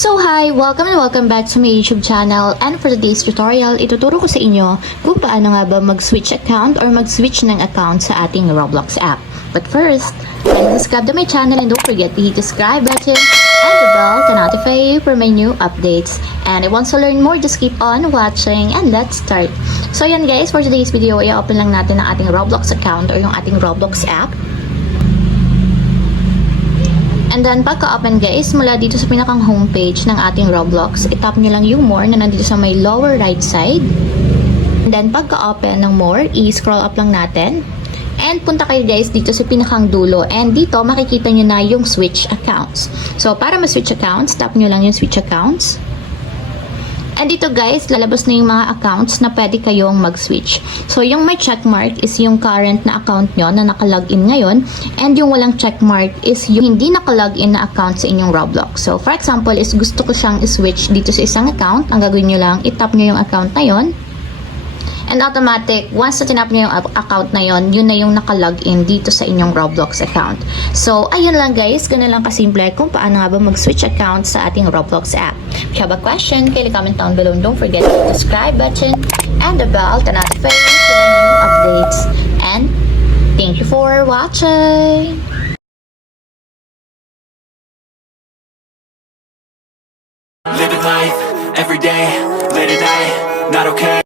So hi! Welcome and welcome back to my YouTube channel, and for today's tutorial, ituturo ko sa inyo kung paano nga ba mag-switch account or mag-switch ng account sa ating Roblox app. But first, kindly subscribe to my channel and don't forget to hit the subscribe button and the bell to notify you for my new updates. And if you want to learn more, just keep on watching and let's start. So yan guys, for today's video, i-open lang natin ang ating Roblox account or yung ating Roblox app. And then, pagka-open guys, mula dito sa pinakang homepage ng ating Roblox, itap nyo lang yung more na nandito sa may lower right side. And then, pagka-open ng more, i-scroll up lang natin. And punta kayo guys dito sa pinakang dulo. And dito, makikita nyo na yung switch accounts. So, para ma-switch accounts, tap nyo lang yung switch accounts. And dito guys, lalabas na yung mga accounts na pwede kayong mag-switch. So yung may checkmark is yung current na account nyo na nakalogin ngayon. And yung walang checkmark is yung hindi nakalogin na account sa inyong Roblox. So for example, is gusto ko siyang i-switch dito sa isang account. Ang gagawin nyo lang, itap nyo yung account na yon. And automatic, once na tinap nyo yung account na yon, yun na yung nakalogin dito sa inyong Roblox account. So, ayun lang guys, ganun lang kasimple kung paano nga ba mag-switch account sa ating Roblox app. If you have a question, kindly comment down below. Don't forget to hit the subscribe button and the bell to notify you for my new updates. And thank you for watching! Living life, every day, late at night, not okay.